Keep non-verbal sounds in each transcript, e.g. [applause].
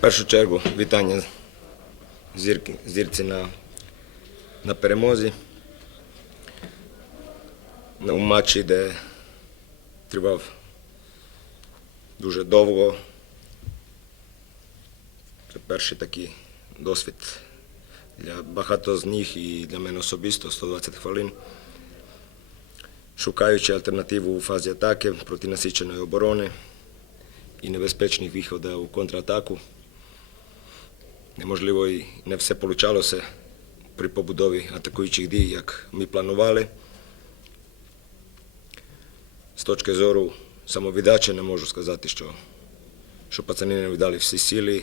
Першу чергу вітання зірки, зірці на, на перемозі. У матчі, де тривав дуже довго. Це перший такий досвід для багато з них і для мене особисто 120 хвилин. Шукаючи альтернативу у фазі атаки проти насиченої оборони і небезпечних виходів у контратаку. Неможливо і не все получалося при побудові атакуючих дій, як ми планували. З точки зору самовіддачі не можу сказати, що, що пацани не віддали всі сили.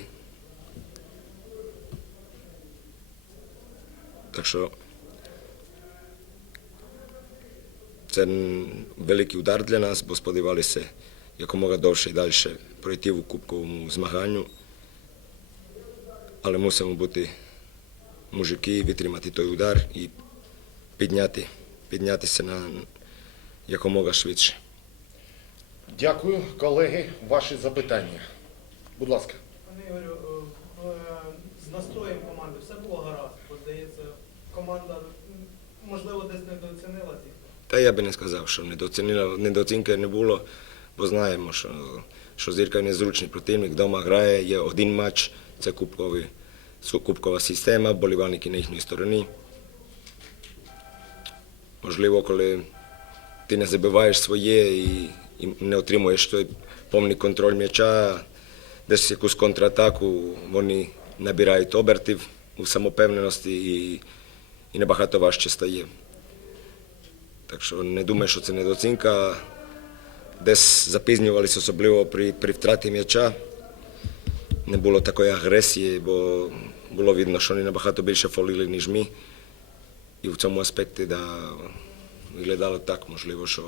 Так що це великий удар для нас, бо сподівалися якомога довше і далі пройти у кубковому змаганню. Але мусимо бути мужики, витримати той удар і підняти, піднятися на якомога швидше. Дякую, колеги. Ваші запитання. Будь ласка. Пане Ігорю, е, е, з настроєм команди все було гаразд, бо здається, команда можливо десь недооцінила ці. Та я би не сказав, що недооцінила- недооцінки не було, бо знаємо, що, що зірка незручний противник, вдома грає, є один матч, це кубковий, кубкова система, болівальники на їхній стороні. Можливо, коли ти не забиваєш своє і, і не отримуєш той повний контроль м'яча, десь якусь контратаку, вони набирають обертів у самопевненості і, і набагато важче стає. Так що не думаю, що це недооцінка. Десь запізнювалися, особливо при, при втраті м'яча. Не було такої агресії, бо було видно, що вони набагато більше фолили, ніж ми. І в цьому аспекті да, виглядало так, можливо, що,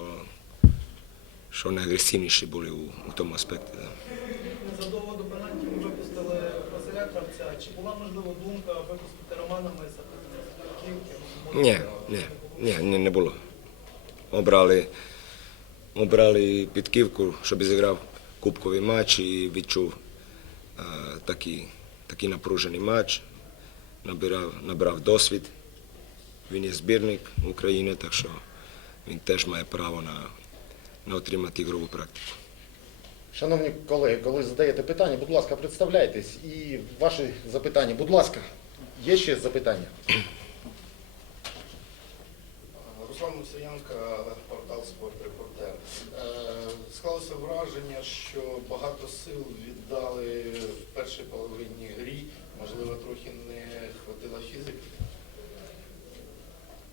що вони агресивніші були у, у тому аспекті. Да. Незадовго до пенальтів ми випустили Василя Кравця. Чи була можливо думка випустити Романа Миса? Ні, ні, ні, ні, не було. Обрали, обрали підківку, щоб зіграв кубковий матч і відчув е, такий, такий напружений матч. Набирав, набрав досвід. Він є збірник України, так що він теж має право на, на отримати ігрову практику. Шановні колеги, коли задаєте питання, будь ласка, представляйтесь і ваші запитання. Будь ласка, є ще запитання? Руслан Мусіянка, Склалося враження, що багато сил віддали в першій половині грі, можливо, трохи не хватило фізики.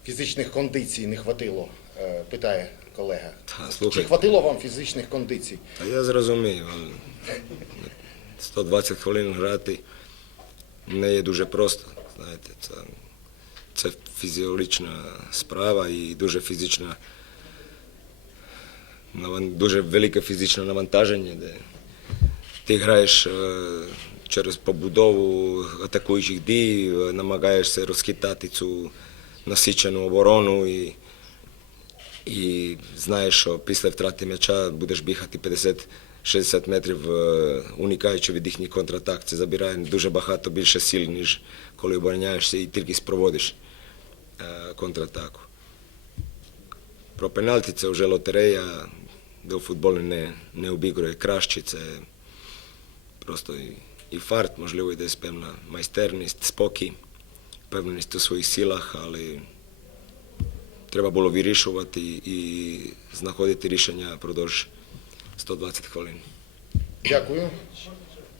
Фізичних кондицій не хватило, е, питає колега. Та, Чи хватило вам фізичних кондицій? Та я зрозумів. 120 хвилин грати не є дуже просто. Знаєте, це, це фізіологічна справа і дуже фізична, дуже велике фізичне навантаження, де ти граєш е, через побудову атакуючих дій, е, намагаєшся розхитати цю насичену оборону і і знаєш, що після втрати м'яча будеш бігати 50-60 метрів, е, уникаючи від їхніх контратак. Це забирає дуже багато більше сил, ніж коли обороняєшся і тільки спроводиш контратаку. Про пенальті це вже лотерея, де у футболі не, не обігрує краще. Це просто і, і фарт, можливо, і десь певна майстерність, спокій, впевненість у своїх силах, але треба було вирішувати і знаходити рішення впродовж 120 хвилин. Дякую.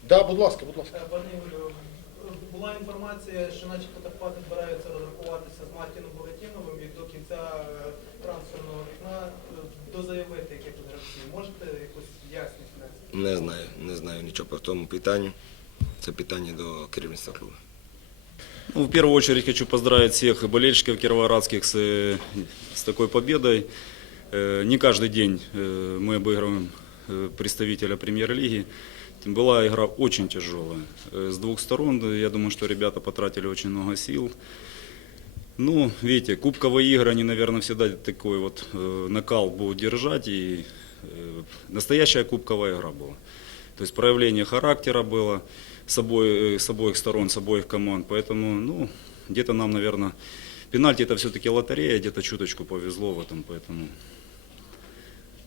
Да, будь ласка, будь ласка. Е, Пане Ігорю, е, була інформація, що начебто Карпати збираються розрахуватися з Мартіном Богатіновим і до кінця е, трансферного вікна е, дозаявити якихось. Можете якусь ясність внести? Не знаю, не знаю нічого по тому питанню. Це питання до керівництва клубу. Ну, в первую очередь хочу поздравить всех болельщиков кировоградских с, э, с такой победой. Э, Не каждый день э, мы обыгрываем э, представителя премьер-лиги. Была игра очень тяжелая. Э, С двух сторон, я думаю, что ребята потратили очень много сил. Ну, видите, кубковые игры, они, наверное, всегда такой вот э, накал будут держать. И э, настоящая кубковая игра была. То есть проявление характера было. с, обои- э, с обоих сторон, с обоих команд. Поэтому, ну, где-то нам, наверное, пенальти это все-таки лотерея, где-то чуточку повезло в этом. Поэтому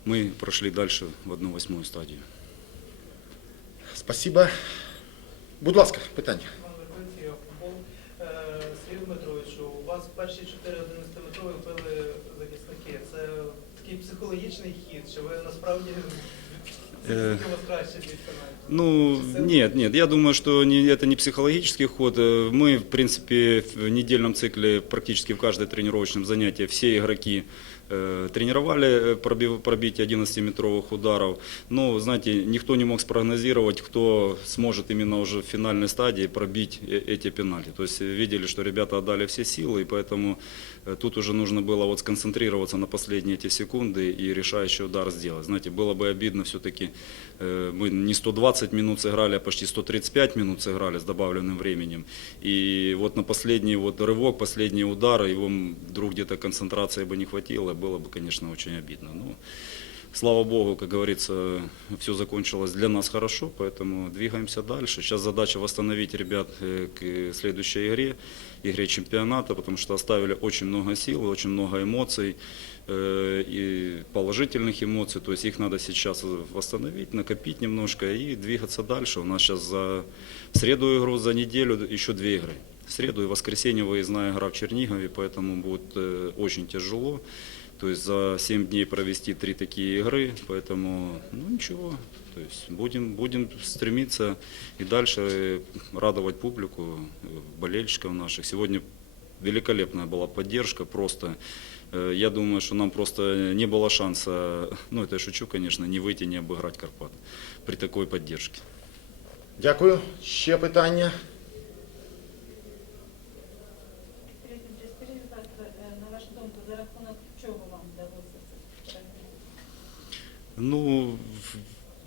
мы прошли дальше в 1-8 стадию. Спасибо. Будь ласка, питання. Іван Вербицький, футбол. Е, Сергій Дмитровичу, у вас перші 4 11-метрові били захисники. Це такий психологічний хід, чи ви насправді Е. у вас краще б'ють пенальті? Ну, нет, нет, я думаю, что не, это не психологический ход. Э, Мы, в принципе, в недельном цикле практически в каждое тренировочном занятии все игроки э, тренировали э, пробив- пробитие 11-метровых ударов. Но, знаете, никто не мог спрогнозировать, кто сможет именно уже в финальной стадии пробить э, эти пенальти. То есть э, видели, что ребята отдали все силы, и поэтому э, тут уже нужно было вот сконцентрироваться на последние эти секунды и решающий удар сделать. Знаете, было бы обидно все-таки, э, мы не 120 минут сыграли, а почти 135 минут сыграли с добавленным временем. И вот на последний вот рывок, последние удары, его м, вдруг где-то концентрации бы не хватило, было бы, конечно, очень обидно. Ну, слава богу, как говорится, все закончилось для нас хорошо, поэтому двигаемся дальше. Сейчас задача восстановить ребят э, к следующей игре, игре чемпионата, потому что оставили очень много сил, очень много эмоций э, и положительных эмоций, то есть их надо сейчас восстановить, накопить немножко и двигаться дальше. У нас сейчас за среду игру, за неделю еще две игры. В среду и воскресенье выездная игра в Чернигове, поэтому будет э, очень тяжело. То есть за 7 дней провести три такие игры, поэтому, ну ничего, то есть будем, будем стремиться и дальше э, радовать публику, э, болельщиков наших. Сегодня великолепная была поддержка, просто э, я думаю, что нам просто не было шанса, [laughs] ну это я шучу, конечно, не выйти, не обыграть Карпат при такой поддержке. Дякую. Ще питання. Скажіть, Андрій, скажіть, будь ласка, е, на вашу думку, за рахунок чого вам вдалося це? Ну,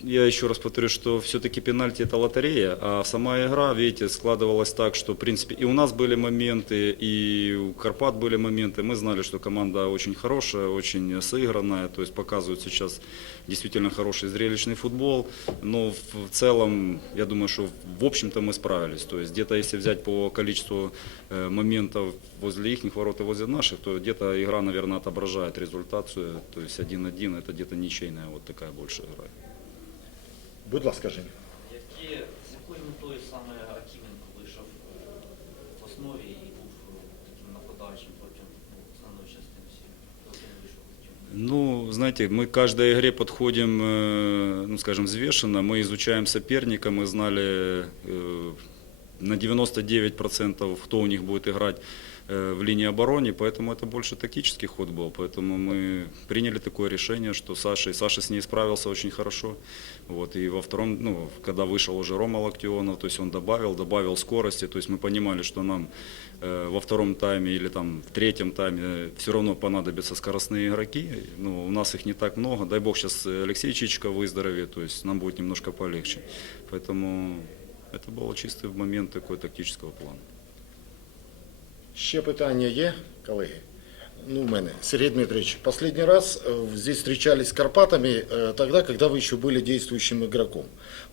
я еще раз повторю, что все-таки пенальти это лотерея, а сама игра, видите, складывалась так, что, в принципе, и у нас были моменты, и у Карпат были моменты. Мы знали, что команда очень хорошая, очень сыгранная, то есть показывают сейчас действительно хороший зрелищный футбол. Но в в целом, я думаю, что в общем-то мы справились. То есть где-то если взять по количеству э, моментов возле их ворот и возле наших, то где-то игра, наверное, отображает результацию. То есть 1-1 это где-то ничейная вот такая больше игра. Будь ласка, Женя. Які, з якою метою саме Акіменко вийшов е, в основі і був е, таким нападаючим протягом ну, основної частини всієї? Коли він вийшов? Чому? Ну, знаете, мы к каждой игре подходим, э, ну, скажем, взвешенно. Мы изучаем соперника, мы знали э, на 99% кто у них будет играть э, в линии обороны, поэтому это больше тактический ход был. Поэтому мы приняли такое решение, что Саша, и Саша с ней справился очень хорошо. Вот, и во втором, ну, когда вышел уже Рома Локтионов, то есть он добавил, добавил скорости, то есть мы понимали, что нам э, во втором тайме или там в третьем тайме все равно понадобятся скоростные игроки. Ну, у нас их не так много. Дай бог сейчас Алексей Чичко выздоровеет, то есть нам будет немножко полегче. Поэтому это был чистый момент такой тактического плана. Ще питання є, колеги? Ну, у мене. Сергей Дмитриевич, последний раз здесь встречались с Карпатами тогда, когда вы еще были действующим игроком.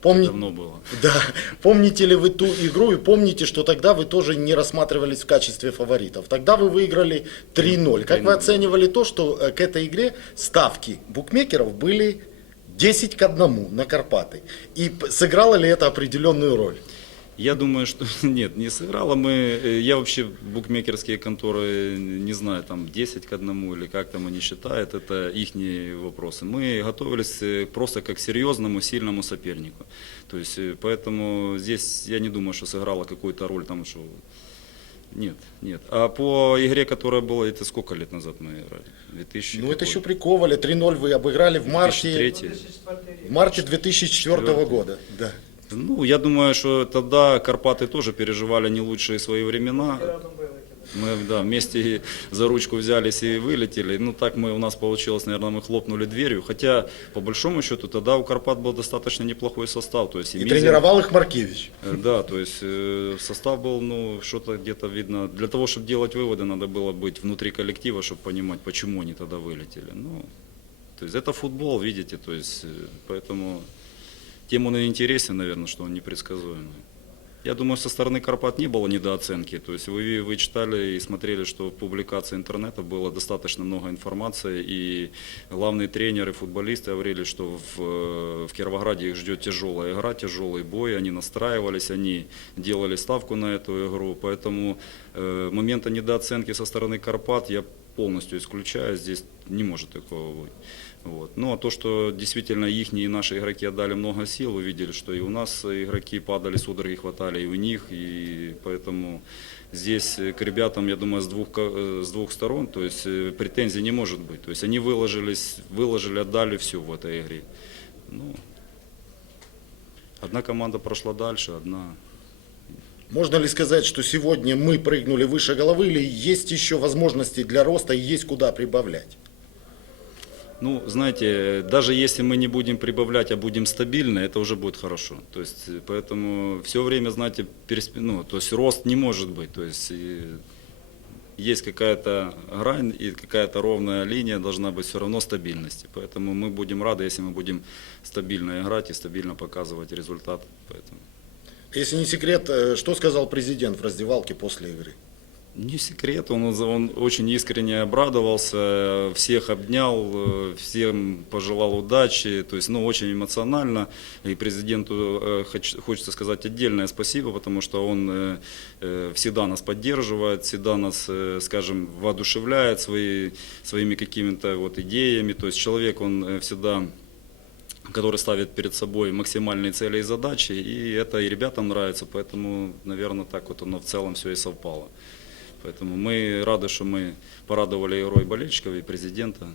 Помни... Давно было. [laughs] Да. Помните ли вы ту игру и помните, что тогда вы тоже не рассматривались в качестве фаворитов? Тогда вы выиграли 3-0. Как вы 3:0. оценивали то, что э, к этой игре ставки букмекеров были 10 к 1 на Карпаты? И сыграло ли это определенную роль? Я думаю, что [laughs] нет, не сыграло. Мы, э, я вообще букмекерские конторы не знаю, там 10 к 1 или как там они считают, это их вопросы. Мы готовились э, просто как к серьезному, сильному сопернику. То есть, э, поэтому здесь я не думаю, что сыграла какую-то роль там, что нет, нет. А по игре, которая была, это сколько лет назад мы играли? 2000 Ну, это какой? еще при Ковале 3-0 вы обыграли в марте, 2003. 2004 рік. в марте 2004 Четвертый. года. Да. Ну, я думаю, что тогда Карпаты тоже переживали не лучшие свои времена. І разом били. Мы да, вместе и за ручку взялись и вылетели. Ну так мы, у нас получилось, наверное, мы хлопнули дверью. Хотя, по большому счету, тогда у Карпат был достаточно неплохой состав. То есть И Мизин- тренировал их Маркевич. Э, Да, то есть э, состав был, ну, что-то где-то видно. Для того, чтобы делать выводы, надо было быть внутри коллектива, чтобы понимать, почему они тогда вылетели. Ну, то есть это футбол, видите, то есть, э, поэтому тем он и интересен, наверное, что он непредсказуемый. Я думаю, со стороны Карпат не было недооценки. То есть вы, вы читали и смотрели, что в публикации интернета было достаточно много информации, и главные тренеры, футболисты говорили, что в, э, в Кировограде их ждет тяжелая игра, тяжелый бой, они настраивались, они делали ставку на эту игру, поэтому э, момента недооценки со стороны Карпат я полностью исключаю, здесь не может такого быть. Ну а то, что действительно их и наши игроки отдали много сил, увидели, что и у нас игроки падали, судороги хватали, и у них, и поэтому здесь к ребятам, я думаю, с двух, э, с двух сторон, то есть э, претензий не может быть. То есть они выложились, выложили, отдали все в этой игре. Ну, одна команда прошла дальше, одна Можно ли сказать, что сегодня мы прыгнули выше головы, или есть еще возможности для роста и есть куда прибавлять? Ну, знаете, даже если мы не будем прибавлять, а будем стабильны, это уже будет хорошо. То есть, э, поэтому все время, знаете, пересп- ну, то есть рост не может быть. То есть есть какая-то грань и какая-то ровная линия должна быть все равно стабильности. Поэтому мы будем рады, если мы будем стабильно играть и стабильно показывать результат. Поэтому Если не секрет, э, что сказал президент в раздевалке после игры? Не секрет, он, он очень искренне обрадовался, всех обнял, э, всем пожелал удачи, то есть, ну, очень эмоционально. И президенту э, хоч- хочется сказать отдельное спасибо, потому что он э, всегда нас поддерживает, всегда нас, скажем, воодушевляет свои, своими какими-то вот идеями. То есть человек, он всегда который ставит перед собой максимальные цели и задачи, и это и ребятам нравится, поэтому, наверное, так вот оно в целом все и совпало. Поэтому мы рады, что мы порадовали игрой болельщиков и президента.